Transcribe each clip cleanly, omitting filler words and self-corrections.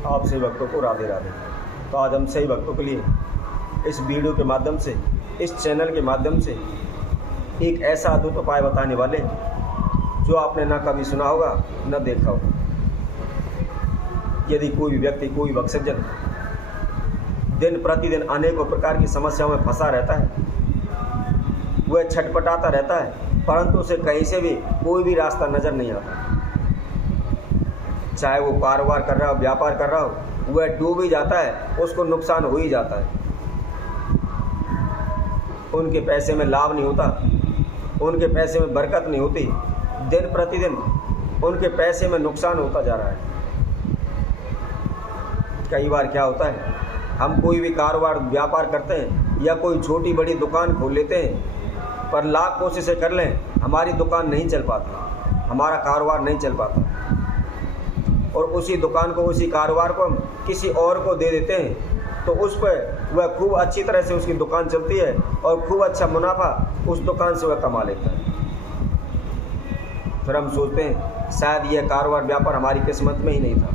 आप सही भक्तों को राधे राधे। तो आज हम सही भक्तों के लिए इस वीडियो के माध्यम से, इस चैनल के माध्यम से एक ऐसा अद्भुत उपाय बताने वाले जो आपने ना कभी सुना होगा न देखा होगा। यदि कोई भी व्यक्ति, कोई भक्तजन दिन प्रतिदिन अनेकों प्रकार की समस्याओं में फंसा रहता है, वह छटपटाता रहता है, परंतु उसे कहीं से भी कोई भी रास्ता नज़र नहीं आता। चाहे वो कारोबार कर रहा हो, व्यापार कर रहा हो, वह डूब ही जाता है, उसको नुकसान हो ही जाता है। उनके पैसे में लाभ नहीं होता, उनके पैसे में बरकत नहीं होती, दिन प्रतिदिन उनके पैसे में नुकसान होता जा रहा है। कई बार क्या होता है, हम कोई भी कारोबार व्यापार करते हैं या कोई छोटी बड़ी दुकान खोल लेते हैं, पर लाख कोशिशें कर लें, हमारी दुकान नहीं चल पाती, हमारा कारोबार नहीं चल पाता, और उसी दुकान को, उसी कारोबार को हम किसी और को दे देते हैं, तो उस पर वह खूब अच्छी तरह से उसकी दुकान चलती है और खूब अच्छा मुनाफा उस दुकान से वह कमा लेता है। फिर हम सोचते हैं शायद यह कारोबार व्यापार हमारी किस्मत में ही नहीं था,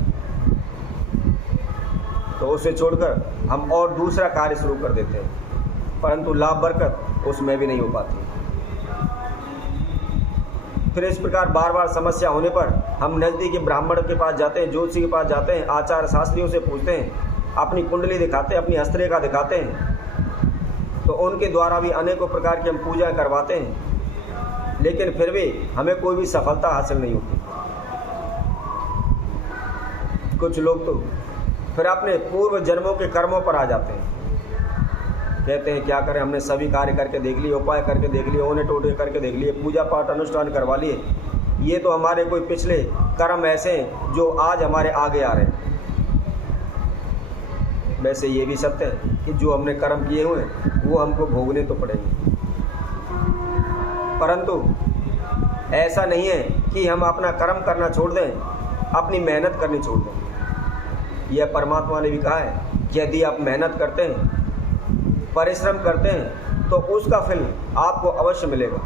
तो उसे छोड़कर हम और दूसरा कार्य शुरू कर देते हैं, परंतु लाभ बरकत उसमें भी नहीं हो पाती। फिर इस प्रकार बार बार समस्या होने पर हम नज़दीकी ब्राह्मण के पास जाते हैं, ज्योतिषी के पास जाते हैं, आचार्य शास्त्रियों से पूछते हैं, अपनी कुंडली दिखाते हैं, अपनी हस्तरेखा दिखाते हैं, तो उनके द्वारा भी अनेकों प्रकार की हम पूजा करवाते हैं, लेकिन फिर भी हमें कोई भी सफलता हासिल नहीं होती। कुछ लोग तो फिर अपने पूर्व जन्मों के कर्मों पर आ जाते हैं, कहते हैं क्या करें, हमने सभी कार्य करके देख लिए, उपाय करके देख लिए, ओने टोटे करके देख लिए, पूजा पाठ अनुष्ठान करवा लिए, ये तो हमारे कोई पिछले कर्म ऐसे हैं जो आज हमारे आगे आ रहे हैं। वैसे ये भी सत्य है कि जो हमने कर्म किए हुए हैं वो हमको भोगने तो पड़ेंगे, परंतु ऐसा नहीं है कि हम अपना कर्म करना छोड़ दें, अपनी मेहनत करनी छोड़ दें। यह परमात्मा ने भी कहा है कि यदि आप मेहनत करते हैं, परिश्रम करते हैं, तो उसका फल आपको अवश्य मिलेगा।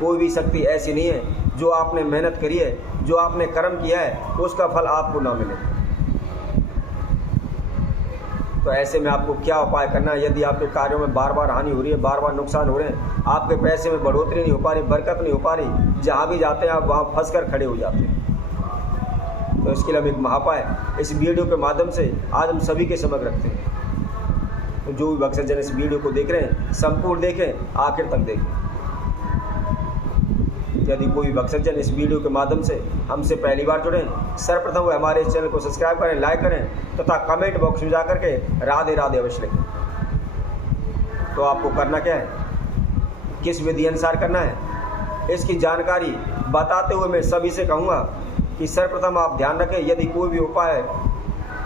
कोई भी शक्ति ऐसी नहीं है जो आपने मेहनत करी है, जो आपने कर्म किया है, उसका फल आपको ना मिले। तो ऐसे में आपको क्या उपाय करना है? यदि आपके कार्यों में बार बार हानि हो रही है, बार बार नुकसान हो रहे हैं, आपके पैसे में बढ़ोतरी नहीं हो पा रही, बरकत नहीं हो पा रही, जहाँ भी जाते हैं आप वहाँ फंस कर खड़े हो जाते हैं, तो इसके लिए हम एक महाउपाय इस वीडियो के माध्यम से आज हम सभी के समक्ष रखते हैं। तो जो भी भक्तजन इस वीडियो को देख रहे हैं, संपूर्ण देखें, आखिर तक देखें। यदि कोई भक्तजन इस वीडियो के माध्यम से हमसे पहली बार जुड़े, सर्वप्रथम वो हमारे इस चैनल को सब्सक्राइब करें, लाइक करें तथा कमेंट बॉक्स में जाकर के राधे राधे अवश्य लिखें। तो आपको करना क्या है, किस विधि अनुसार करना है, इसकी जानकारी बताते हुए मैं सभी से कहूँगा कि सर्वप्रथम आप ध्यान रखें, यदि कोई भी उपाय,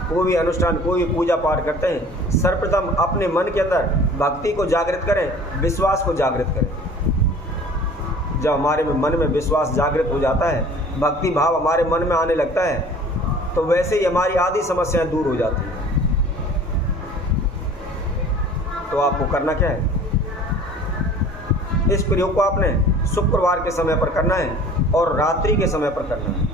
कोई भी अनुष्ठान, कोई भी पूजा पाठ करते हैं, सर्वप्रथम अपने मन के अंदर भक्ति को जागृत करें, विश्वास को जागृत करें। जब हमारे मन में विश्वास जागृत हो जाता है, भक्ति भाव हमारे मन में आने लगता है, तो वैसे ही हमारी आधी समस्याएं दूर हो जाती हैं। तो आपको करना क्या है, इस प्रयोग को आपने शुक्रवार के समय पर करना है और रात्रि के समय पर करना है,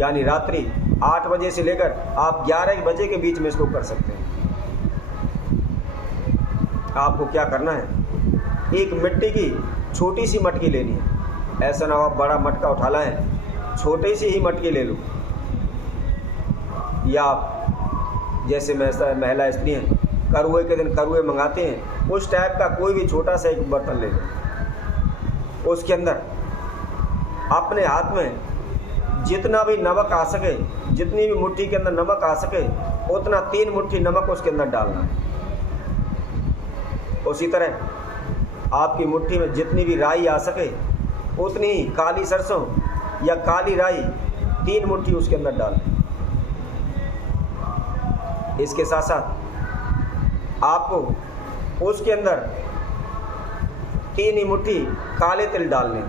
यानी रात्रि 8 बजे से लेकर आप 11 बजे के बीच में इसको कर सकते हैं। आपको क्या करना है, एक मिट्टी की छोटी सी मटकी लेनी है, ऐसा ना हो आप बड़ा मटका उठा लाएं, छोटी सी ही मटकी ले लो, या आप जैसे महिला स्त्री हैं, करुए के दिन करुए मंगाते हैं, उस टाइप का कोई भी छोटा सा एक बर्तन ले लो। उसके अंदर अपने हाथ में जितना भी नमक आ सके, जितनी भी मुट्ठी के अंदर नमक आ सके, उतना 3 मुट्ठी नमक उसके अंदर डालना है। उसी तरह आपकी मुट्ठी में जितनी भी राई आ सके, उतनी ही काली सरसों या काली राई 3 मुट्ठी उसके अंदर डालना। इसके साथ साथ आपको उसके अंदर 3 ही मुट्ठी काले तिल डालने,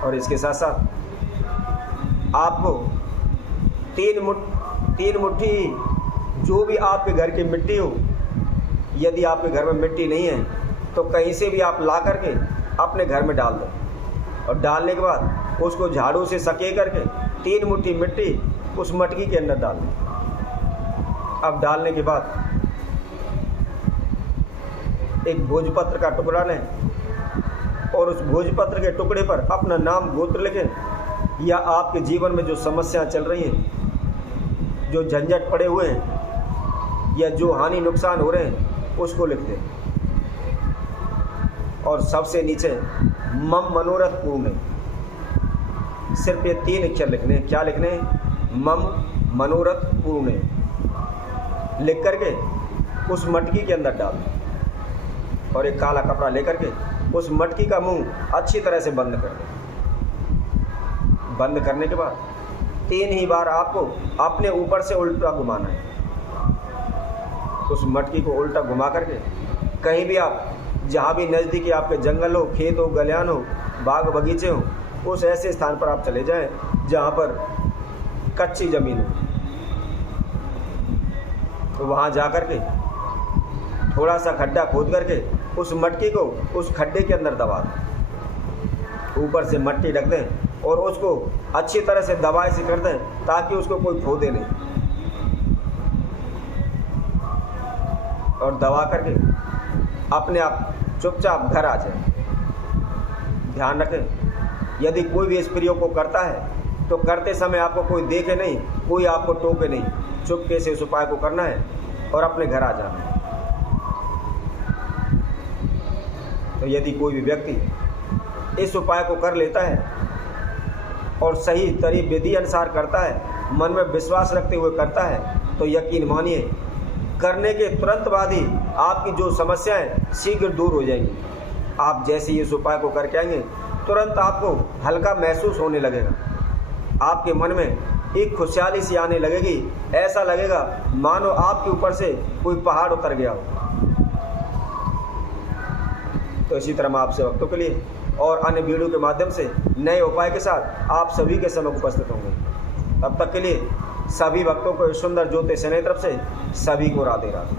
और इसके साथ साथ आपको 3 मुट्ठी जो भी आपके घर की मिट्टी हो, यदि आपके घर में मिट्टी नहीं है तो कहीं से भी आप ला करके अपने घर में डाल दो, और डालने के बाद उसको झाड़ू से सके करके 3 मुट्ठी मिट्टी उस मटकी के अंदर डाल दें। अब डालने के बाद एक भोजपत्र का टुकड़ा लें और उस भोजपत्र के टुकड़े पर अपना नाम गोत्र लिखें या आपके जीवन में जो समस्याएं चल रही हैं, जो झंझट पड़े हुए हैं या जो हानि नुकसान हो रहे हैं उसको लिख दें। और सबसे नीचे मम मनोरथ पूर्ण, सिर्फ ये 3 अक्षर लिखने। क्या लिखने? मम मनोरथ पूर्ण लिख करके उस मटकी के अंदर डाल दें और एक काला कपड़ा लेकर के उस मटकी का मुंह अच्छी तरह से बंद कर दें। बंद करने के बाद 3 ही बार आपको अपने ऊपर से उल्टा घुमाना है। उस मटकी को उल्टा घुमा करके कहीं भी आप जहाँ भी नज़दीकी आपके जंगल हो, खेत हो, गलियान हो, बाग बगीचे हो, उस ऐसे स्थान पर आप चले जाएं जहाँ पर कच्ची ज़मीन हो। तो वहाँ जा कर के थोड़ा सा खड्डा खोद करके उस मटकी को उस खड्डे के अंदर दबा दें। ऊपर से मट्टी रख दें और उसको अच्छी तरह से दबाई से कर दें ताकि उसको कोई खोदे नहीं। और दबा करके अपने आप चुपचाप घर आ जाए। ध्यान रखें, यदि कोई भी इस प्रयोग को करता है तो करते समय आपको कोई देखे नहीं, कोई आपको टोके नहीं, चुपके से इस उपाय को करना है और अपने घर आ जाना है। तो यदि कोई भी व्यक्ति इस उपाय को कर लेता है और सही तरीके विधि अनुसार करता है, मन में विश्वास रखते हुए करता है, तो यकीन मानिए करने के तुरंत बाद ही आपकी जो समस्याएं शीघ्र दूर हो जाएंगी। आप जैसे ही इस उपाय को करके आएंगे तुरंत आपको हल्का महसूस होने लगेगा। आपके मन में एक खुशहाली सी आने लगेगी। ऐसा लगेगा मानो आपके ऊपर से कोई पहाड़ उतर गया हो। तो इसी तरह मैं आपसे भक्तों के लिए और अन्य वीडियो के माध्यम से नए उपाय के साथ आप सभी के समक्ष उपस्थित होंगे। तब तक के लिए सभी भक्तों को सुंदर ज्योतिष सेना की तरफ से सभी को राधे राधे।